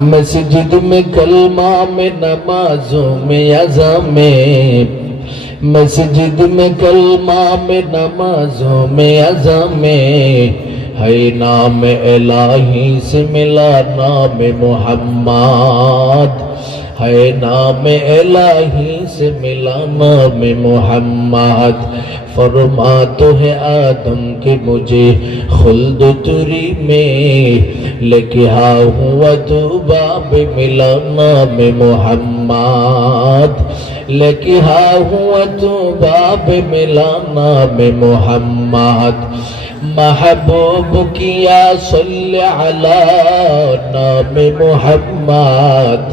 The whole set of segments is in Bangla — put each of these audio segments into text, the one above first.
मस्जिद में कलमा में नमाजों में अजा में मस्जिद में कलमा में नमाजों में अजा में है नाम इलाही से मिला नाम मोहम्मद है नाम इलाही से मिला नाम मोहम्मद फरमा तो है आदम के मुझे खुल्द तुरी में لکھا ہوا تو باب ملانا میں محمد لکھا ہوا تو باب ملانا میں محمد محبوب کیا صلی علی نام محمد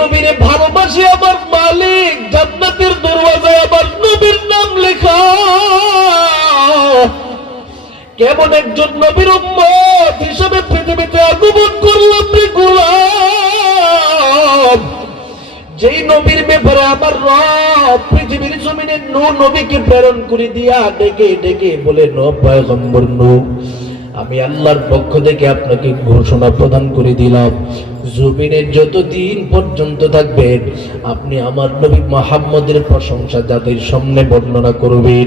নবীরে ভালোবাসি আমার মালিক, জান্নাতের দরওয়াজায় আমার নবীর নাম লেখা। কেমন একজন নবীর উম্মত হিসেবে পৃথিবীতে আগমন করলাম রে গোলাম। যেই নবীর ব্যাপারে আমার রব পৃথিবীর জমিনে নু নবীকে প্রেরণ করে দিয়া ডেকে ডেকে বলে ন পয়গম্বর নু আমি আল্লাহর পক্ষ থেকে আপনাকে ঘোষণা প্রদান করে দিলাম। জুবিনের যত দিন পর্যন্ত থাকবেন আপনি আমার নবী মোহাম্মদের প্রশংসা জাতির সামনে বর্ণনা করবেন।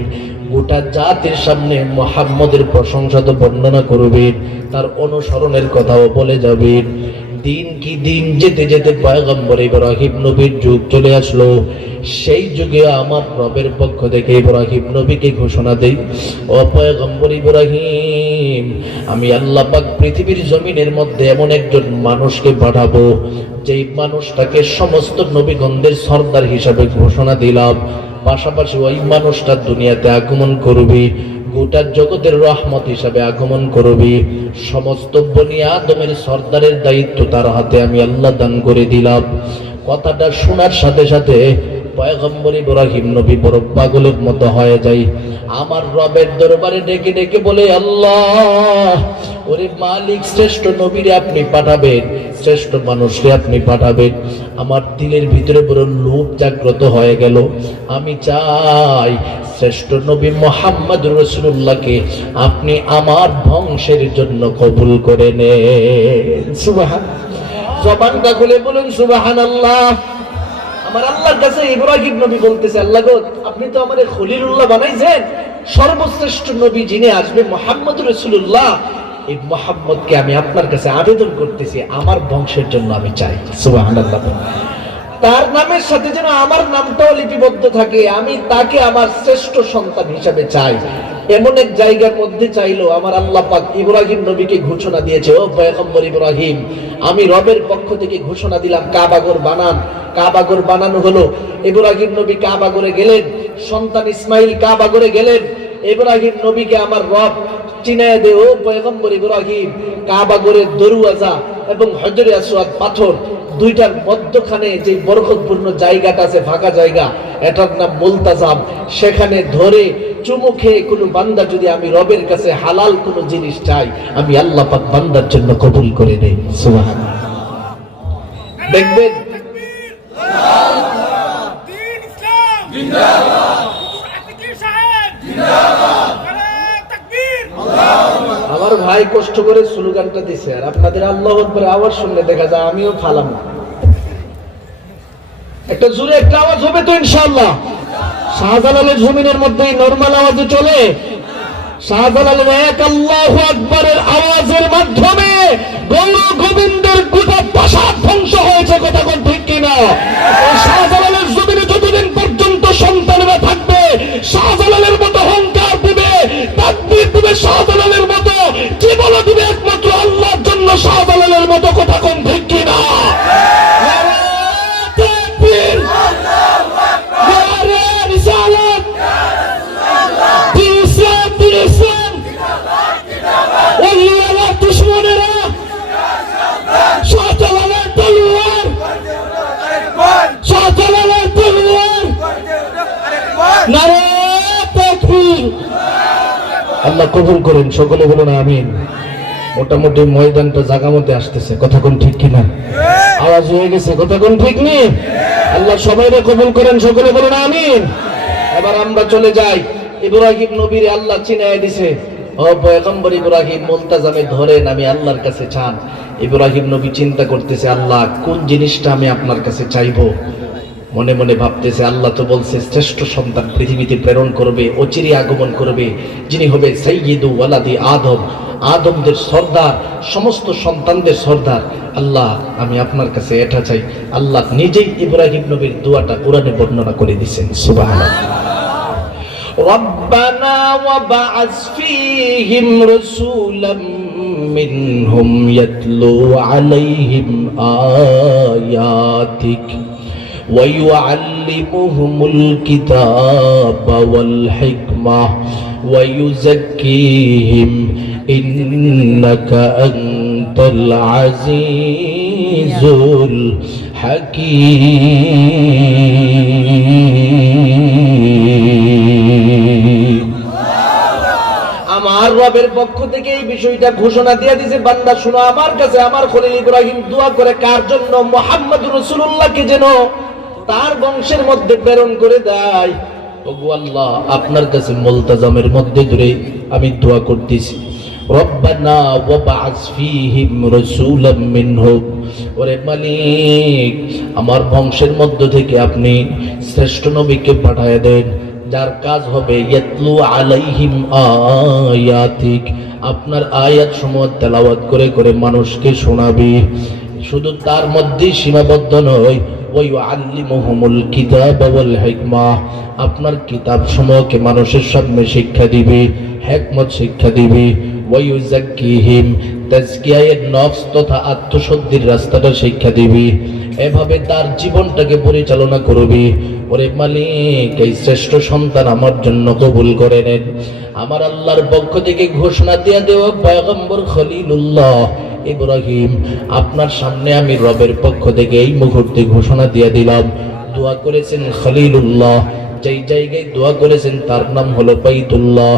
গোটা জাতির সামনে মোহাম্মদের প্রশংসা তো বর্ণনা করবেন, তার অনুসরণের কথাও বলে যাবেন। দিন কি দিন যেতে যেতে পয়গম্বর ইব্রাহিম নবীর যুগ চলে আসলো। সেই যুগে আমার রবের পক্ষ থেকে ইব্রাহিম নবীকে ঘোষণা দেই, ও পয়গম্বর ইব্রাহিম, আমি আল্লাহ পাক পৃথিবীর জমিনের মধ্যে এমন একজন মানুষকে পাঠাবো, যেই মানুষটাকে সমস্ত নবীগণদের সর্দার হিসাবে ঘোষণা দিলাম। পাশাপাশি ওই মানুষটা দুনিয়াতে আগমন করবে। গোটা জগতের রহমত হিসাবে আগমন করবে। সমস্ত বনি আদমের সর্দারের দায়িত্ব তার হাতে আমি আল্লাহ দান করে দিলাম। কথাটা শোনার সাথে সাথে পয়গম্বর ইব্রাহিম নবী বড় পাগলের মতো হয়ে যায়। আমার রবের দরবারে ডেকে ডেকে বলে, আল্লাহ, ওরে মালিক, শ্রেষ্ঠ নবীরে আপনি পাঠাবেন, শ্রেষ্ঠ মানুষকে আপনি পাঠাবেন। আমার দিলের ভিতরে বড় লোভ জাগ্রত হয়ে গেল। আমি চাই শ্রেষ্ঠ নবী মোহাম্মদ রসুল্লাহকে আপনি আমার বংশের জন্য কবুল করে নেন। সুবাহান, জবানটা খুলে বলুন সুবাহান আল্লাহ আমার আল্লাহর কাছে ইব্রাহিম নবী বলতেছে, আল্লাহ আপনি তো আমাদের খলিলুল্লাহ বানাইছেন। সর্বশ্রেষ্ঠ নবী যিনি আসবে মোহাম্মদ রসুল্লাহ এই মোহাম্মদকে আমি আপনার কাছে আবেদন করতেছি, আমার বংশের জন্য আমি চাই। তার নামের সাথে যেন আমার নামটাও লিপিবদ্ধ থাকে, আমি তাকে আমার শ্রেষ্ঠ সন্তান হিসাবে চাই। এমন এক জায়গার মধ্যে চাইলো আমার আল্লাহ পাক ইব্রাহিম নবীকে ঘোষণা দিয়েছে, ও পয়গম্বর ইব্রাহিম, আমি রবের পক্ষ থেকে ঘোষণা দিলাম কাবাগর বানান। কাবাগর বানানো হলো। ইব্রাহিম নবী কাবাগরে গেলেন, সন্তান ইসমাইল কাবাগরে গেলেন। ইব্রাহিম নবীকে আমার রব চিনায় দে, ও পয়গম্বর ইব্রাহিম কাবাগরের দরুয়াজা এবং হজরে আসওয়াদ পাথর দুইটার মধ্যখানে যে বরকতপূর্ণ জায়গাটা আছে, ফাঁকা জায়গা, এটার নাম মুলতাজাম সেখানে ধরে চুমু খেয়ে কোনো বান্দা যদি আমি রবের কাছে হালাল কোনো জিনিস চাই, আমি আল্লাহ পাক বান্দার জন্য কবুল করে নেই। সুবহান দেখবেন, আমার ভাই কষ্ট করে স্লোগানটা দিছে, আর আপনাদের আল্লাহ আওয়াজ শুনলে দেখা যায় আমিও ফালাম। না একটা জোরে একটা আওয়াজ হবে তো ইনশাআল্লাহ। শাহজালালের জমিনের মধ্যে নরমাল আওয়াজে চলে। শাহজালালের এক আল্লাহ আকবরের আওয়াজের মাধ্যমে গৌর গোবিন্দের গোটা প্রাসাদ ধ্বংস হয়েছে, কথা ঠিক কিনা? আল্লাহ কবুল করেন, সকলে বলুন আমিন। মোটামুটি ময়দানটা জাগা মধ্যে আসতেছে, কথা কোন ঠিক কিনা? আওয়াজ হয়ে গেছে, কথা কোন ঠিক নেই আল্লাহ সবাইরে কবুল করেন, সকলে বলুন আমিন। এবার আমরা চলে যাই। ইব্রাহিম নবীর আল্লাহ চিনায় দিছে। ও পয়গম্বর ইব্রাহিম মুলতাজামে ধরেন, আমি আল্লাহর কাছে চান। ইব্রাহিম নবী চিন্তা করতেছে, আল্লাহ, কোন জিনিসটা আমি আপনার কাছে চাইব? মনে মনে ভাবতেছে আল্লাহ তো বলছে শ্রেষ্ঠ সন্তান পৃথিবীতে প্রেরণ করবে অচিরে আগমন করবে যিনি হবে সৈয়দু ওয়ালাদি আদম আদমদের সর্দার সমস্ত সন্তানদের সর্দার আল্লাহ আমি আপনার কাছে এটা চাই আল্লাহ নিজেই ইব্রাহিম নবীর দোয়াটা কোরআনে বর্ণনা করে দিচ্ছেন সুবহানাল্লাহ ربنا وبعث فيهم رسولا منهم يتلو عليهم آياتك ويعلمهم الكتاب والحكمة ويزكيهم إنك أنت العزيز الحكيم আমার রবের পক্ষ থেকে এই বিষয়টা ঘোষণা দিয়ে দিছে বান্দা শুনো আমার কাছে আমার খলিল ইব্রাহিম দোয়া করে কার জন্য মোহাম্মদ রসুল্লাহকে যেন তার বংশের মধ্যে প্রেরণ করে দেয়। ওগো আল্লাহ আপনার কাছে মুলতাজামের মধ্যে ধরে আমি দোয়া করতেছি। ওরে আমার বংশের মধ্য থেকে আপনি শ্রেষ্ঠ নবীকে পাঠায় দেন। যার কাজ হবে আলাইহিম আপনার আয়াত সমূহ তেলাওয়াত করে করে মানুষকে শোনাবে। শুধু তার মধ্যেই সীমাবদ্ধ নয় ওই আল্লিমুহুমুল কিতাব ওয়াল হিকমা। আপনার কিতাব সমূহকে মানুষের সামনে শিক্ষা দিবে, হেকমত শিক্ষা দিবে। ওয়াইউজাক্কিহিম তাজকিয়ায়ের নফস তথা আত্মশুদ্ধির রাস্তাটা শিক্ষা দিবে। এভাবে তার জীবনটাকে পরিচালনা করবে। ওরে মালিক, এই শ্রেষ্ঠ সন্তান আমার জন্য কবুল করে নেন। আমার আল্লাহর পক্ষ থেকে ঘোষণা দিয়ে দেওয়া পয়গম্বর খলিলুল্লাহ। ইব্রাহিম, আপনার সামনে আমি রবের পক্ষ থেকে এই মুহূর্তে ঘোষণা দিয়ে দিলাম। দোয়া করেছেন খলিলুল্লাহ। যেই জায়গায় দোয়া করেছেন তার নাম হলো বাইতুল্লাহ।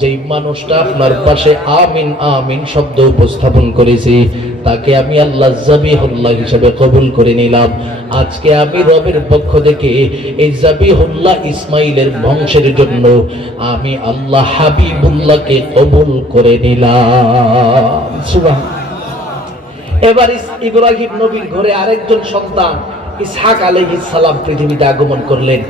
যেই মানুষটা আপনার পাশে আমিন আমিন শব্দ উপস্থাপন করেছি, তাকে আমি আল্লাহ জাবিহুল্লাহ হিসেবে কবুল করে নিলাম। আজকে আমি রবের পক্ষ থেকে এই জাবি জাবিহুল্লাহ ইসমাইলের বংশের জন্য আমি আল্লাহ হাবিবুল্লাহকে কবুল করে নিলাম। এবার ইব্রাহিম নবীর ঘরে আরেকজন সন্তান, ইসহাক আলাইহিস সালাম পৃথিবীতে আগমন করলেন।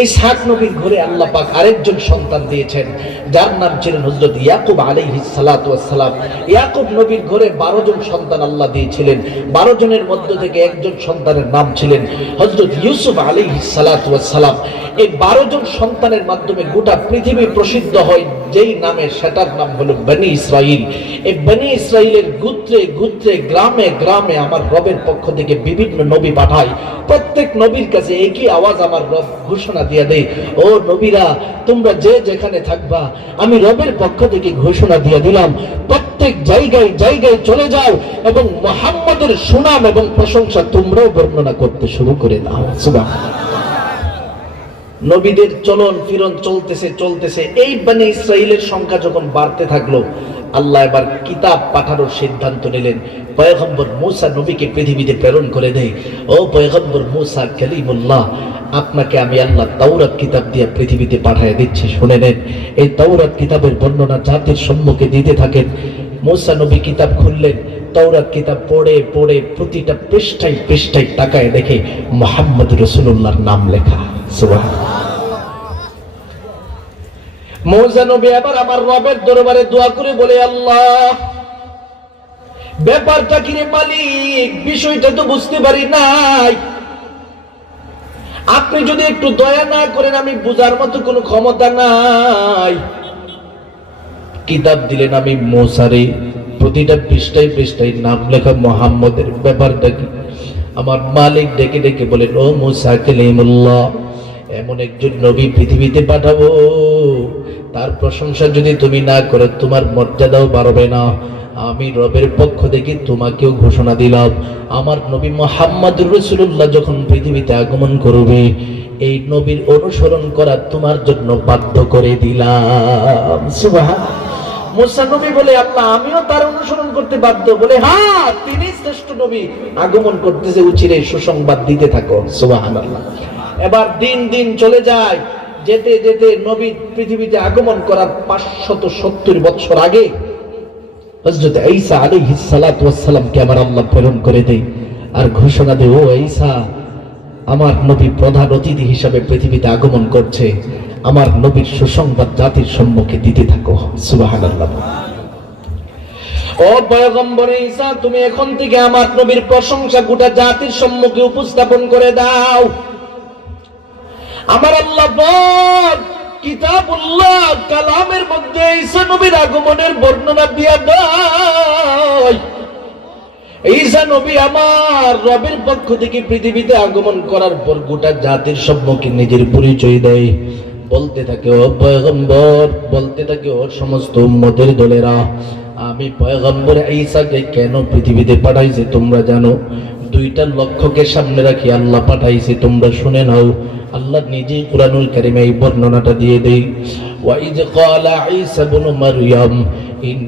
এই ইসহাক নবীর ঘরে আল্লাহ পাক আরেকজন সন্তান দিয়েছেন, যার নাম ছিলেন হযরত ইয়াকুব আলাইহিস সালাতু সালাম ইয়াকুব নবীর ঘরে 12 জন সন্তান আল্লাহ দিয়েছিলেন 12 জনের মধ্য থেকে একজন সন্তানের নাম ছিলেন হযরত ইউসুফ আলাইহিস সালাতু সালাম এই 12 জন সন্তানের মাধ্যমে গোটা পৃথিবী প্রসিদ্ধ হয় যেই নামে সেটার নাম হলো বনি ইসরাইল। এই বনি ইসরাইলের গুত্রে গুত্রে, গ্রামে গ্রামে আমার রবের পক্ষ থেকে বিভিন্ন নবী পাঠায়। প্রত্যেক নবীর কাছে একই আওয়াজ আমার রব ঘোষণা দিয়ে দেয়। ও নবীরা, তোমরা যে যেখানে থাকবা, আমি রবের পক্ষ থেকে ঘোষণা দিয়ে দিলাম। প্রত্যেক জায়গায় জায়গায় চলে যাও এবং মোহাম্মদের সুনাম এবং প্রশংসা তোমরাও বর্ণনা করতে শুরু করে দাও। সুবহানাল্লাহ। নবীদের চলন ফিরন চলতেছে চলতেছে। এই বানি ইসরায়েলের সংখ্যা যখন বাড়তে থাকল, আল্লাহ এবার কিতাব পাঠানোর সিদ্ধান্ত নিলেন। পয়গম্বর মুসা নবীকে পৃথিবীতে প্রেরণ করে দেয়। ও পয়গম্বর মুসা কালিমুল্লাহ, আপনাকে আমি আল্লাহ তাওরাত কিতাব দিয়ে পৃথিবীতে পাঠিয়ে দিচ্ছি, শুনে নেন। এই তাওরাত কিতাবের বর্ণনা জাতির সম্মুখে দিতে থাকেন, মুসা নবী কিতাব খুললেন। তাওরাত কিতাব পড়ে পড়ে প্রতিটা পৃষ্ঠায় পৃষ্ঠায় তাকায় দেখে মোহাম্মদ রসুল্লাহর নাম লেখা। রে মালিক? বিষয়টা তো বুঝতে পারি নাই। আপনি যদি একটু দয়া না করেন, আমি বুঝার মতো কোনো ক্ষমতা নাই। কিতাব দিলেন আমি মোসারে প্রতিটা পৃষ্ঠায় পৃষ্ঠায় নাম লেখা মোহাম্মদের ব্যাপারটা কি? আমার মালিক ডেকে ডেকে বলেন ও মুসা কেলিমুল্লাহ, এমন একজন নবী পৃথিবীতে পাঠাবো। তার প্রশংসা যদি তুমি না করো, তোমার মর্যাদাও বাড়বে না। আমি রবের পক্ষ থেকে তোমাকেও ঘোষণা দিলাম, আমার নবী মোহাম্মদ রসুল্লাহ যখন পৃথিবীতে আগমন করবে, এই নবীর অনুসরণ করা তোমার জন্য বাধ্য করে দিলাম। সুবহান মুসা নবী বলে, আল্লাহ, আমিও তার অনুসরণ করতে বাধ্য বলে হ্যাঁ তিনি শ্রেষ্ঠ নবী। আগমন করতেছে উচিরে সুসংবাদ দিতে থাকো, সুবহানাল্লাহ। এবার দিন দিন চলে যায়। যেতে যেতে নবী পৃথিবীতে আগমন করার পাঁচশত সত্তর বছর আগে হযরত ঈসা আলাইহিস সালাতু ওয়াসসালামকে আমার আল্লাহ প্রেরণ করে দেয় আর ঘোষণা দেয়, ও ঈসা, আমার নবী প্রধান অতিথি হিসাবে পৃথিবীতে আগমন করছে। আমার নবীর সুসংবাদ জাতির সম্মুখে দিতে থাকো। ঈসা, তুমি এখন থেকে আমার নবীর প্রশংসা গোটা জাতির সম্মুখে উপস্থাপন করে দাও। আমার আল্লাহ বল কিতাবুল্লাহ কালামের মধ্যে ঈসা নবীর আগমনের বর্ণনা দিয়া দেয়। ঈসা নবী আমার রবের পক্ষ থেকে পৃথিবীতে আগমন করার পর গোটা জাতির সম্মুখে নিজের পরিচয় দেয়। বলতে থাকে, ও পয়গম্বর, বলতে থাকে, ও সমস্ত উম্মতের দলেরা, আমি পয়গম্বর ঈসাকে কেন পৃথিবীতে পাঠাইছে তোমরা জানো? দুইটা লক্ষ্যকে সামনে রাখি আল্লাহ পাঠাইছে তোমরা শুনে নাও আল্লাহ নিজেই কুরআনুল কারিমে এই বর্ণনাটা দিয়ে দেই ওয়াইজ ক্বালা ঈসা ইবনু মারইয়াম ইন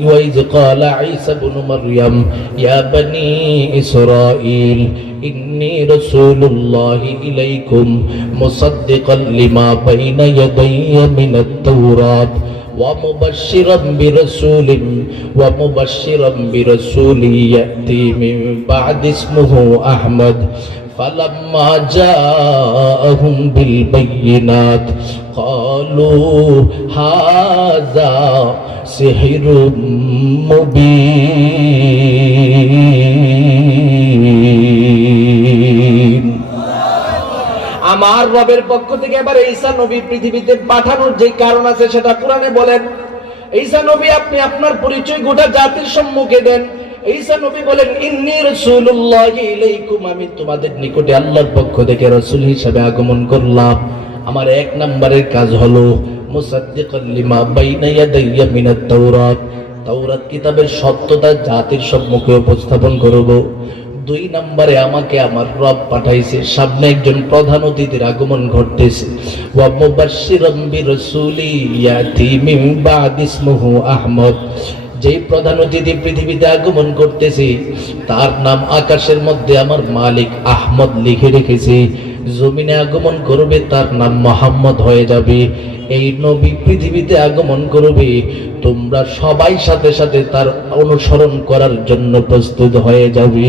وإذ قال عيسى بن مريم يا بني إسرائيل إني رسول الله إليكم مصدقا لما بين يدي من التوراة ومبشرا برسول ومبشرا برسول يأتي من بعد اسمه أحمد فلما جاءهم بالبينات قالوا هذا سحر مبين আমার রবের পক্ষ থেকে এবার ঈসা নবী পৃথিবীতে পাঠানোর যে কারণ আছে সেটা কোরআনে বলেন, ঈসা নবী, আপনি আপনার পরিচয় গোটা জাতির সম্মুখে দেন। ঈসা নবী বলেন, ইন্নী রাসূলুল্লাহি ইলাইকুম, আমি তোমাদের নিকটে আল্লাহর পক্ষ থেকে রাসূল হিসেবে আগমন করলাম। আমার এক নম্বরের কাজ হলো মুসাদ্দিকাল লিমা বাইনা ইয়াদাইয়া মিনাত তাওরাত। তাওরাত কিতাবের সত্যতা জাতির সম্মুখে উপস্থাপন করব। দুই নম্বরে আমাকে আমার রব পাঠাইছে। সামনে একজন প্রধান অতিথির আগমন ঘটতেছে। আহমদ। যেই প্রধান অতিথি পৃথিবীতে আগমন করতেছে, তার নাম আকাশের মধ্যে আমার মালিক আহমদ লিখে রেখেছে। জমিনে আগমন করবে, তার নাম মোহাম্মদ হয়ে যাবে। এই নবী পৃথিবীতে আগমন করবে। তোমরা সবাই সাথে সাথে তার অনুসরণ করার জন্য প্রস্তুত হয়ে যাবে।